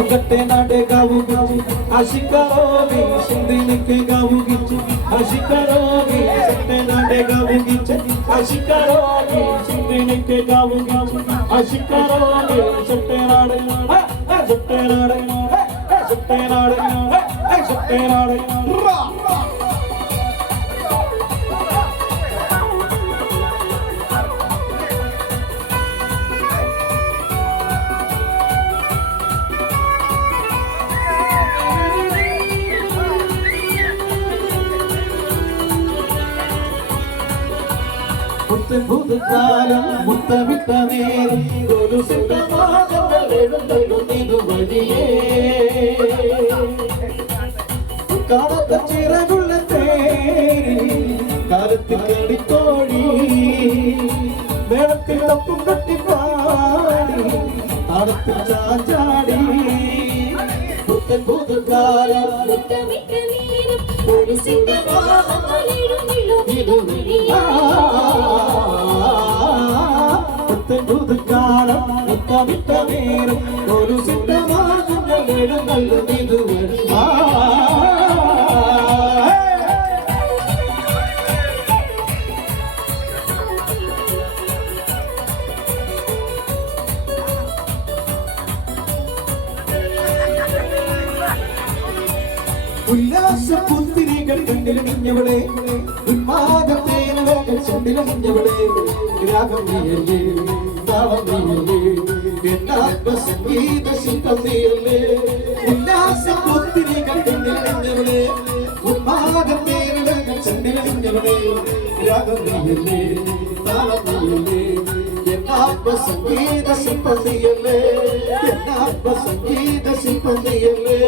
नाडे गाऊ आशिकारोगी सिंधिन के गाऊगी आशिकारोगी नाडे गाऊगी आशिकारोगी सिंधिन के गाऊगी आशिकारोगी सट्टे नाडे सट्टे नाडे सट्टे नाडे सट्टे नाडे ഭൂതകാലം മുത്തമിട്ട നേരം ഒരു സുഖമാകങ്ങൾ എഴുന്നള്ളുന്നിതു വഴിയേ കാണത്ത ചിറകുള്ള തേരി കാലത്തിൽ കടിത്തോഴി മേളത്തിൽ തപ്പും കൊട്ടിപ്പാടി താളത്തിൽ ചാച്ചാടി പുത്തൻ ഭൂതകാലം മുത്തമിട്ട നേരം ഒരു സുഖമാകങ്ങൾ എഴുന്നള്ളുന്നിതു വഴിയേ കാലം മുത്തമിട്ട നേരം ഒരു സിദ്ധമാകുന്നത് ഉല്ലാസ പുത്തിരികൾ കണ്ടിലണിഞ്ഞവളെ ഉന്മാദത്തേനകൾ ചുണ്ടിലണിഞ്ഞവളെ രാഗം നീയല്ലേ താളം നീയല്ലേ സംഗീത ശില്പം നീയല്ലേ ഉല്ലാസ പുത്തിരികൾ കണ്ടിലണിഞ്ഞവളെ ഉന്മാദത്തേനകൾ ചുണ്ടിലണിഞ്ഞവളെ രാഗം നീയല്ലേ താളം നീയല്ലേ സംഗീത ശില്പം നീയല്ലേ സംഗീത ശില്പം നീയല്ലേ